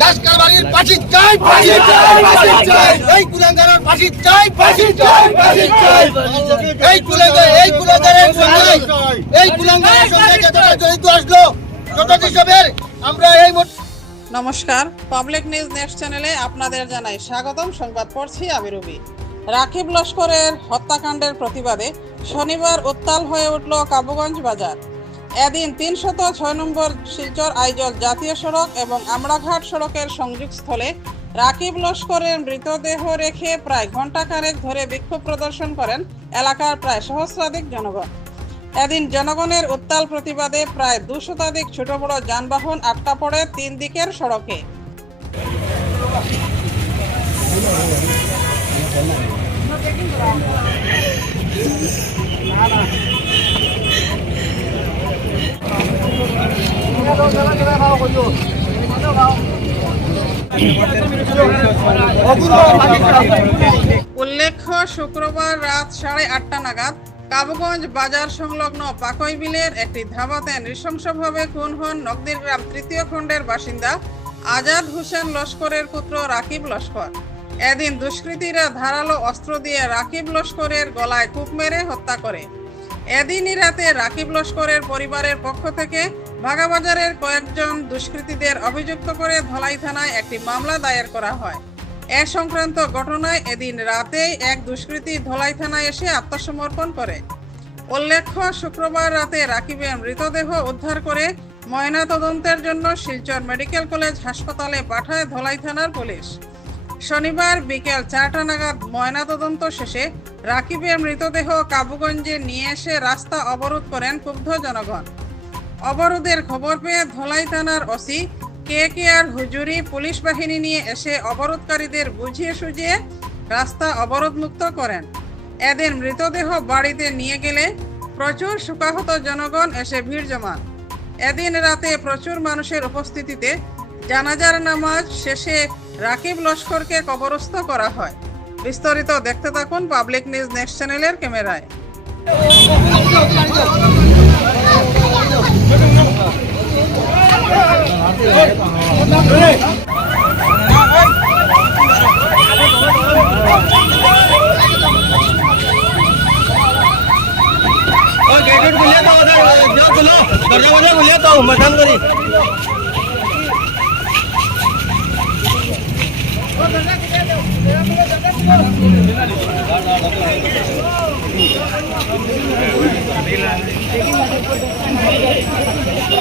দাসকার বাড়ির ফাঁসি চাই ফাঁসি চাই ফাঁসি চাই। এই কুলাঙ্গারের ফাঁসি চাই ফাঁসি চাই ফাঁসি চাই। এই কুলাঙ্গার এই কুলাঙ্গারের সঙ্গে এই কুলাঙ্গারের সঙ্গে যতটা জড়িত আসলো যত হিসাবের আমরা এই নমস্কার পাবলিক নিউজ নেক্সট চ্যানেলে আপনাদের জানাই স্বাগতম। সংবাদ পড়ছি আমি রবি। রাকিব লস্করের হত্যাকাণ্ডের প্রতিবাদে শনিবার উত্তাল হয়ে উঠল কাবুগঞ্জ বাজার। এদিন তিনশত ছয় নম্বর শিলচর আইজল জাতীয় সড়ক এবং আমড়াঘাট সড়কের সংযোগস্থলে রাকিব লস্করের মৃতদেহ রেখে প্রায় ঘণ্টাখানেক ধরে বিক্ষোভ প্রদর্শন করেন এলাকার প্রায় সহস্রাধিক জনগণ। এদিন জনগণের উত্তাল প্রতিবাদে প্রায় দু শতাধিক ছোট বড় যানবাহন আটকা পড়ে তিন দিকের সড়কে। উল্লেখ্য, শুক্রবার রাত সাড়ে আটটা নাগাদ কাবগঞ্জ বাজার সংলগ্ন পাকই বিলের একটি ধাবাতে নৃশংসভাবে খুন হন নকদির গ্রাম তৃতীয় খণ্ডের বাসিন্দা আজাদ হোসেন লস্করের পুত্র রাকিব লস্কর। এদিন দুষ্কৃতীরা ধারালো অস্ত্র দিয়ে রাকিব লস্করের গলায় কূপ মেরে হত্যা করে। এদিনই রাতে রাকিব লস্করের পরিবারের পক্ষ থেকে ভাগাবাজারের কয়েকজন দুষ্কৃতীদের অভিযুক্ত করে ধলাই থানায় একটি মামলা দায়ের করা হয়। এ সংক্রান্ত ঘটনায় এদিন রাতেই এক দুষ্কৃতী ধলাই থানায় এসে আত্মসমর্পণ করে। উল্লেখ্য, শুক্রবার রাতে রাকিবের মৃতদেহ উদ্ধার করে ময়না তদন্তের জন্য শিলচর মেডিকেল কলেজ হাসপাতালে পাঠায় ধলাই থানার পুলিশ। শনিবার বিকেল চারটা নাগাদ ময়না তদন্ত শেষে রাকিবের মৃতদেহ কাবুগঞ্জে নিয়ে এসে রাস্তা অবরোধ করেন ক্ষুব্ধ জনগণ। অবরোধের খবর পেয়ে ধলাই থানার ওসি কে কে আর হুজুরি পুলিশ বাহিনী নিয়ে এসে অবরোধকারীদের বুঝিয়ে সুঝিয়ে রাস্তা অবরোধ মুক্ত করেন। এদিন মৃতদেহ বাড়িতে নিয়ে গেলে প্রচুর শোকাহত জনগণ এসে ভিড় জমান। এদিন রাতে প্রচুর মানুষের উপস্থিতিতে জানাজার নামাজ শেষে রাকিব লস্করকে কবরস্থ করা হয়। বিস্তারিত দেখতে থাকুন পাবলিক নিউজ নেক্সট চ্যানেলের ক্যামেরায়। દરવાજા બધા બોલ્યા તો મતદાન કરી Thank you.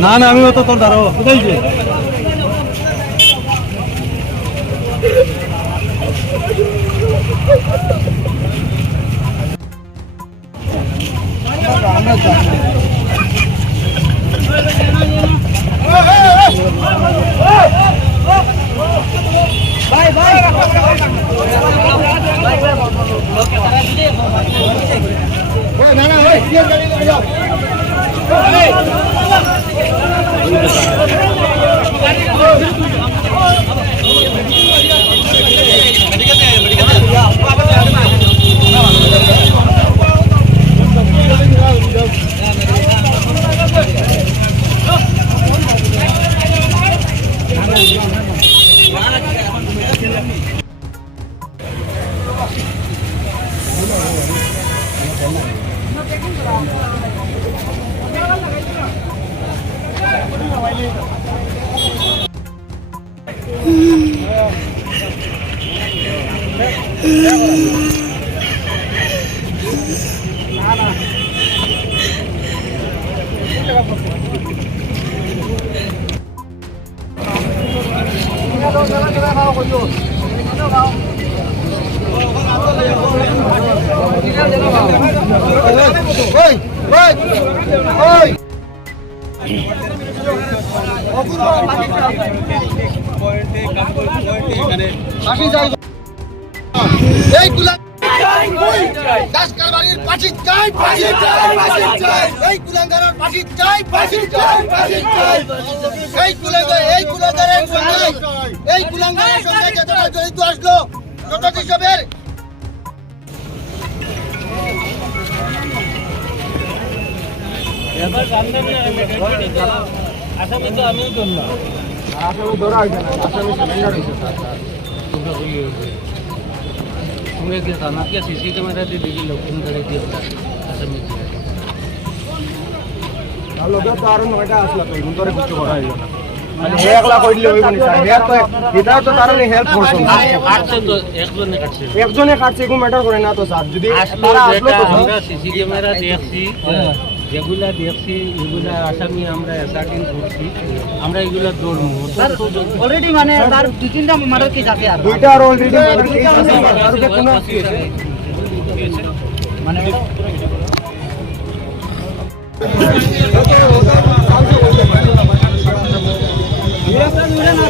না না আমি তো তোর দাঁড়াবো কোথায় যে না Gracias. চাই ওই চাই ফাঁসি চাই ফাঁসি চাই এই কুলাঙ্গারের ফাঁসি চাই ফাঁসি চাই ফাঁসি চাই এই এই কুলাঙ্গারের সঙ্গে এই কুলাঙ্গারের সঙ্গে যতটা জড়িত আসলো। টোটো হিসাবের সঙ্গে গেছিলাম আজকে সিসি ক্যামেরা দিয়ে দেখি লোকজন ধরে দিয়ে আসামি কাটছে তো একজনে কাটছে একজনে কাটছে এগুলো ম্যাটার করে না তো স্যার যদি তারা আসলো তো আমরা সিসি ক্যামেরা দেখছি যেগুলা দেখছি এগুলা আসামি আমরা অ্যাসার্টিং করছি আমরা এগুলা দৌড়বো অলরেডি মানে তার দু তিনটা মার্ডার কেস আছে আর দুইটা আর অলরেডি ম্যাটার কেস আছে তার কোনো মানে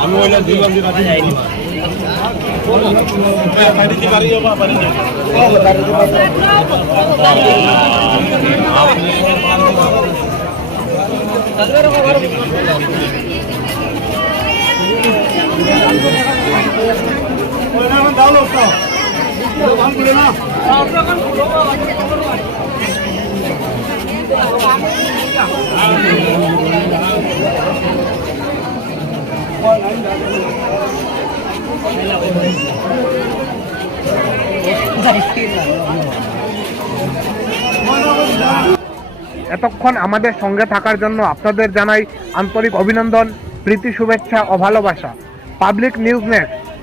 আমি ওইটা দিলাম দিন আগে যাইনি বাড়িতে বাড়ি যাবা বাড়িতে Thank you. এতক্ষণ আমাদের সঙ্গে থাকার জন্য আপনাদের জানাই আন্তরিক অভিনন্দন, প্রীতি, শুভেচ্ছা ও ভালোবাসা। Public news next